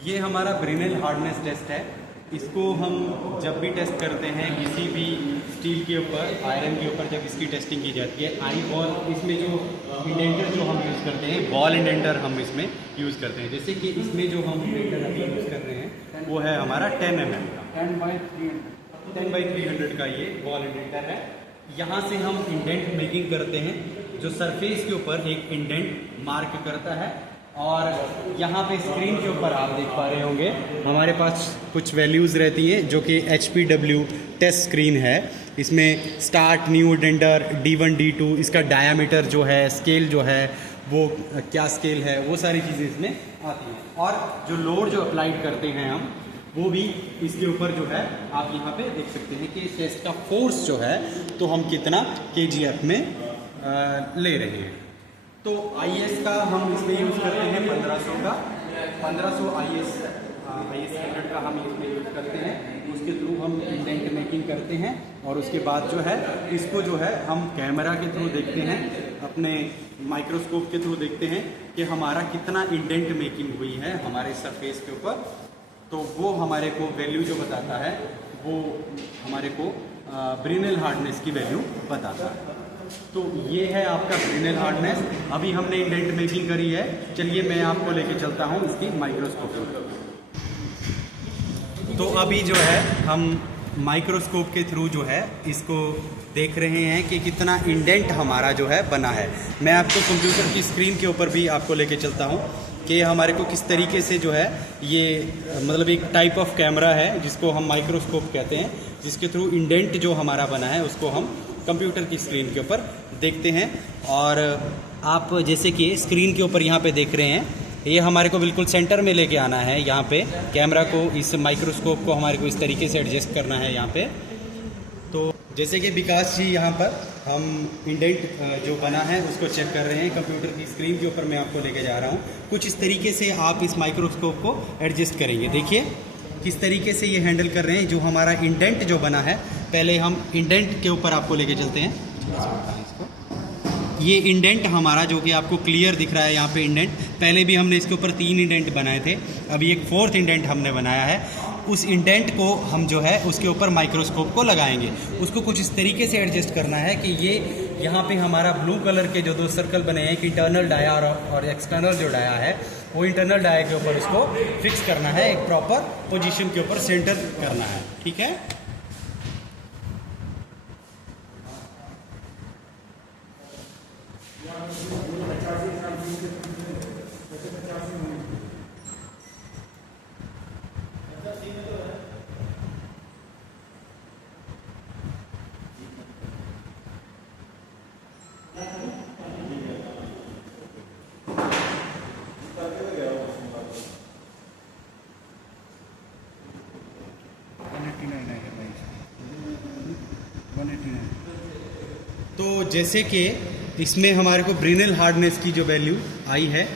ये हमारा Brinell hardness test है। इसको हम जब भी टेस्ट करते हैं किसी भी स्टील के ऊपर, आयरन के ऊपर, जब इसकी टेस्टिंग की जाती है, आई बॉल, इसमें जो इंडेंटर जो हम यूज़ करते हैं, बॉल इंडेंटर हम इसमें यूज़ करते हैं। जैसे कि इसमें जो हम इंडेंटर अभी यूज़ कर रहे हैं वो है हमारा 10 mm का, 10x300 का ये बॉल इंडेंटर है। यहाँ से हम इंडेंट मेकिंग करते हैं, जो सरफेस के ऊपर एक इंडेंट मार्क करता है। और यहाँ पे स्क्रीन के ऊपर आप देख पा रहे होंगे हमारे पास कुछ वैल्यूज़ रहती हैं, जो कि HPW टेस्ट स्क्रीन है। इसमें start, new indenter, D1 D2, इसका डायामीटर जो है, स्केल जो है वो क्या स्केल है, वो सारी चीज़ें इसमें आती हैं। और जो लोड जो अप्लाइड करते हैं हम, वो भी इसके ऊपर जो है आप यहाँ पे देख सकते हैं कि इस टेस्ट का फोर्स जो है तो हम कितना kgf में ले रहे हैं। तो IS का हम इसमें यूज़ करते हैं 1500 का, 1500 IS स्टैंडर्ड का हम इसमें यूज़ करते हैं। उसके थ्रू हम इंडेंट मेकिंग करते हैं और उसके बाद जो है इसको जो है हम कैमरा के थ्रू देखते हैं, अपने माइक्रोस्कोप के थ्रू देखते हैं कि हमारा कितना इंडेंट मेकिंग हुई है हमारे सरफेस के ऊपर। तो वो हमारे को वैल्यू जो बताता है वो हमारे को ब्रिनेल हार्डनेस की वैल्यू बताता है। तो ये है आपका ब्रिनेल हार्डनेस। अभी हमने इंडेंट मेकिंग करी है, चलिए मैं आपको लेके चलता हूँ इसकी माइक्रोस्कोप में। तो अभी जो है हम माइक्रोस्कोप के थ्रू जो है इसको देख रहे हैं कि कितना इंडेंट हमारा जो है बना है। मैं आपको कंप्यूटर की स्क्रीन के ऊपर भी आपको लेके चलता हूँ कि हमारे को किस तरीके से जो है ये, मतलब एक टाइप ऑफ कैमरा है जिसको हम माइक्रोस्कोप कहते हैं, जिसके थ्रू इंडेंट जो हमारा बना है उसको हम कंप्यूटर की स्क्रीन के ऊपर देखते हैं। और आप जैसे कि स्क्रीन के ऊपर यहाँ पे देख रहे हैं, ये हमारे को बिल्कुल सेंटर में लेके आना है। यहाँ पे कैमरा को, इस माइक्रोस्कोप को हमारे को इस तरीके से एडजस्ट करना है यहाँ पे। तो जैसे कि विकास जी यहाँ पर हम इंडेंट जो बना है उसको चेक कर रहे हैं कंप्यूटर की स्क्रीन के ऊपर, मैं आपको लेके जा रहा हूँ। कुछ इस तरीके से आप इस माइक्रोस्कोप को एडजस्ट करेंगे। देखिए किस तरीके से ये हैंडल कर रहे हैं। जो हमारा इंडेंट जो बना है, पहले हम इंडेंट के ऊपर आपको लेके चलते हैं। ये इंडेंट हमारा जो कि आपको क्लियर दिख रहा है यहाँ पे इंडेंट, पहले भी हमने इसके ऊपर 3 इंडेंट बनाए थे, अभी एक 4th इंडेंट हमने बनाया है। उस इंडेंट को हम जो है उसके ऊपर माइक्रोस्कोप को लगाएंगे। उसको कुछ इस तरीके से एडजस्ट करना है कि ये यहाँ पे हमारा ब्लू कलर के जो 2 सर्कल बने हैं, एक इंटरनल डाया और एक्सटर्नल जो डाया है, वो इंटरनल डाया के ऊपर उसको फिक्स करना है, एक प्रॉपर पोजीशन के ऊपर सेंटर करना है। ठीक है, तो जैसे कि इसमें हमारे को ब्रिनेल हार्डनेस की जो वैल्यू आई है,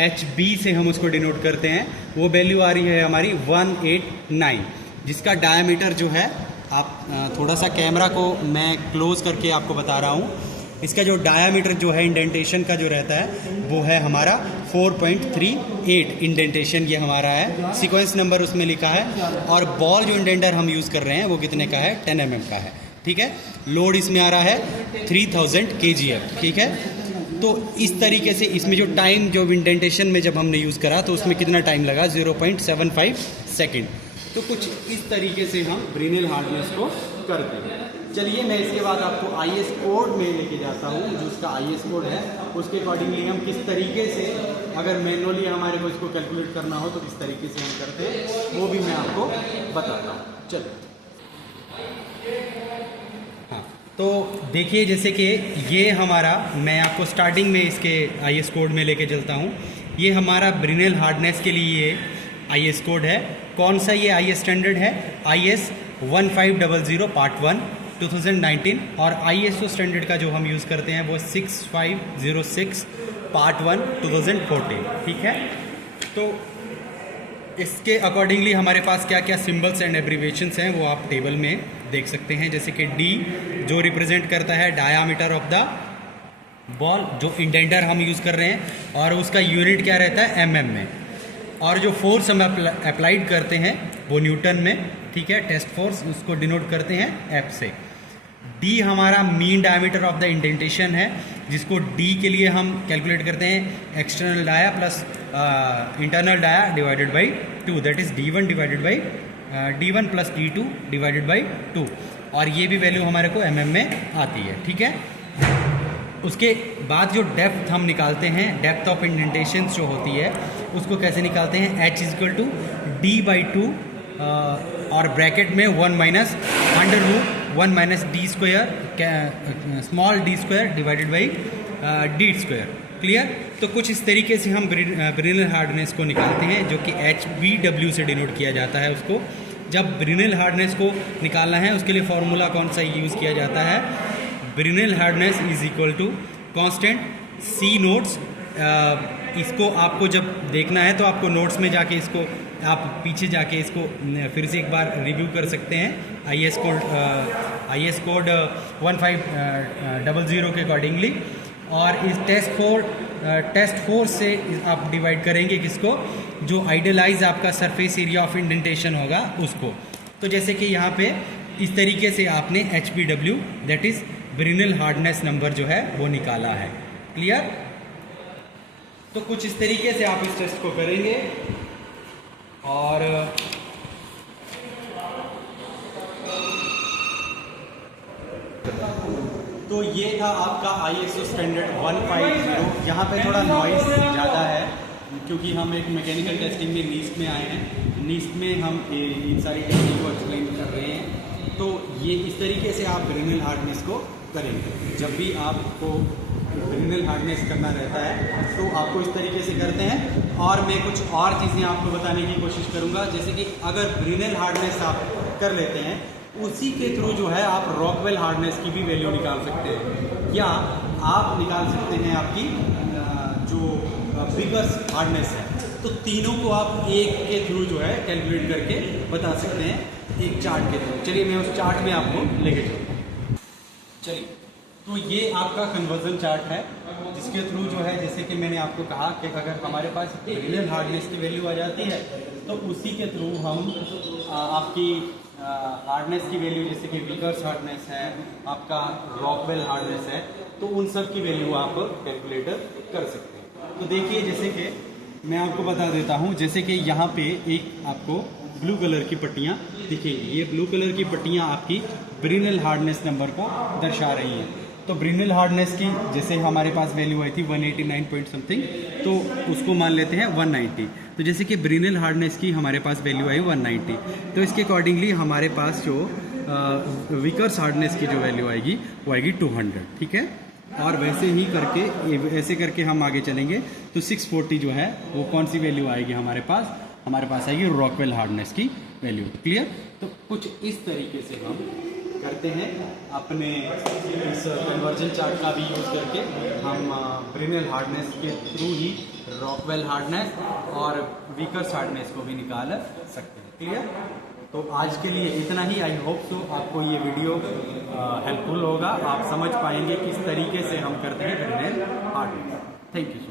HB से हम उसको डिनोट करते हैं, वो वैल्यू आ रही है हमारी 189, जिसका डायमीटर जो है, आप थोड़ा सा कैमरा को मैं क्लोज करके आपको बता रहा हूँ, इसका जो डायमीटर जो है इंडेंटेशन का जो रहता है वो है हमारा 4.38 इंडेंटेशन ये हमारा है। सीक्वेंस नंबर उसमें लिखा है। और बॉल जो इंडेंटर हम यूज़ कर रहे हैं वो कितने का है, 10 mm का है। ठीक है, लोड इसमें आ रहा है 3000 kgf। ठीक है, तो इस तरीके से इसमें जो टाइम जो इंडेंटेशन में जब हमने यूज़ करा तो उसमें कितना टाइम लगा, 0.75 सेकेंड। तो कुछ इस तरीके से हम ब्रिनेल हार्डनेस को करते हैं। चलिए मैं इसके बाद आपको IS कोड में लेके जाता हूँ, जो उसका IS कोड है उसके अकॉर्डिंगली हम किस तरीके से, अगर मैनुअली हमारे को इसको कैलकुलेट करना हो तो किस तरीके से हम करते हैं वो भी मैं आपको बताता हूँ। चलिए, हाँ, तो देखिए जैसे कि ये हमारा, मैं आपको स्टार्टिंग में इसके IS कोड में लेके चलता हूँ। ये हमारा ब्रिनेल हार्डनेस के लिए ये IS कोड है। कौन सा ये IS स्टैंडर्ड है, IS 1500 पार्ट 1। 2019 और ISO स्टैंडर्ड का जो हम यूज़ करते हैं वो 6506 पार्ट 1 2014, ठीक है। तो इसके अकॉर्डिंगली हमारे पास क्या क्या सिंबल्स एंड एब्रीवेशंस हैं वो आप टेबल में देख सकते हैं। जैसे कि D जो रिप्रेजेंट करता है डायामीटर ऑफ द बॉल, जो इंडेंटर हम यूज़ कर रहे हैं, और उसका यूनिट क्या रहता है mm में, और जो फोर्स हम अप्लाइड करते हैं वो न्यूटन में, ठीक है। टेस्ट फोर्स उसको डिनोट करते हैं F से। D हमारा mean diameter of the indentation है, जिसको D के लिए हम कैलकुलेट करते हैं external dia plus internal dia divided by 2, that is D1 divided by D1 plus D2 divided by 2, और ये भी वैल्यू हमारे को mm में आती है, ठीक है। उसके बाद जो डेप्थ हम निकालते हैं, डेप्थ ऑफ इंडेंटेशन जो होती है उसको कैसे निकालते हैं, H इक्वल टू D/2 और ब्रैकेट में 1 minus under root 1 minus D square small d square divided by d square. Clear. तो कुछ इस तरीके से हम ब्रिनल हार्डनेस को निकालते हैं, जो कि HBW से डिनोट किया जाता है उसको। जब ब्रिनल हार्डनेस को निकालना है उसके लिए फॉर्मूला कौन सा यूज़ किया जाता है, Brinell hardness is equal to constant C notes. इसको आपको जब देखना है तो आपको नोट्स में जाके इसको आप पीछे जाके इसको फिर से एक बार रिव्यू कर सकते हैं IS कोड 1500 के अकॉर्डिंगली। और इस टेस्ट फोर्स से आप डिवाइड करेंगे किसको, जो आइडियलाइज आपका सरफेस एरिया ऑफ इंडेंटेशन होगा उसको। तो जैसे कि यहाँ पे इस तरीके से आपने HBW that is Brinell hardness number जो है वो निकाला है। क्लियर। तो कुछ इस तरीके से आप इस टेस्ट को करेंगे। और तो ये था आपका ISO स्टैंडर्ड 150। यहाँ पे थोड़ा नॉइस ज़्यादा है क्योंकि हम एक मैकेनिकल टेस्टिंग में नीस्ट में आए हैं। नीस्ट में हम इन सारी टेक्निक को एक्सप्लेन कर रहे हैं। तो ये इस तरीके से आप ब्रिनल हार्डनेस को करेंगे। जब भी आपको ब्रिनल हार्डनेस करना रहता है तो आपको इस तरीके से करते हैं। और मैं कुछ और चीज़ें आपको बताने की कोशिश करूँगा, जैसे कि अगर ब्रिनल हार्डनेस आप कर लेते हैं उसी के थ्रू जो है आप रॉकवेल हार्डनेस की भी वैल्यू निकाल सकते हैं, या आप निकाल सकते हैं आपकी जो विकर्स हार्डनेस है। तो तीनों को आप एक के थ्रू जो है कैलकुलेट करके बता सकते हैं एक चार्ट के थ्रू। चलिए मैं उस चार्ट में आपको लेके चलता हूँ। चलिए, तो ये आपका कन्वर्जन चार्ट है जिसके थ्रू जो है, जैसे कि मैंने आपको कहा कि अगर हमारे पास ब्रिनल हार्डनेस की वैल्यू आ जाती है तो उसी के थ्रू हम आपकी हार्डनेस की वैल्यू, जैसे कि विकर्स हार्डनेस है, आपका रॉकवेल हार्डनेस है, तो उन सब की वैल्यू आप कैलकुलेटर कर सकते हैं। तो देखिए, जैसे कि मैं आपको बता देता हूँ, जैसे कि यहाँ पे एक आपको ब्लू कलर की पट्टियाँ दिखेगी। ये ब्लू कलर की पट्टियाँ आपकी ब्रिनल हार्डनेस नंबर को दर्शा रही हैं। तो ब्रिनल हार्डनेस की जैसे हमारे पास वैल्यू आई थी 189 पॉइंट समथिंग, तो उसको मान लेते हैं 190। तो जैसे कि ब्रिनल हार्डनेस की हमारे पास वैल्यू आई 190, तो इसके अकॉर्डिंगली हमारे पास जो विकर्स हार्डनेस की जो वैल्यू आएगी वो आएगी 200, ठीक है। और वैसे ही करके, ऐसे करके हम आगे चलेंगे तो 640 जो है वो कौन सी वैल्यू आएगी हमारे पास आएगी रॉकवेल हार्डनेस की वैल्यू। क्लियर। तो कुछ इस तरीके से हम करते हैं अपने इस कन्वर्जन चार्ट का भी यूज़ करके हम ब्रिनल हार्डनेस के थ्रू ही रॉकवेल हार्डनेस और विकर्स हार्डनेस को भी निकाल सकते हैं। क्लियर। तो आज के लिए इतना ही। आई होप सो आपको ये वीडियो हेल्पफुल होगा, आप समझ पाएंगे किस तरीके से हम करते हैं ब्रिनल हार्डनेस। Thank you.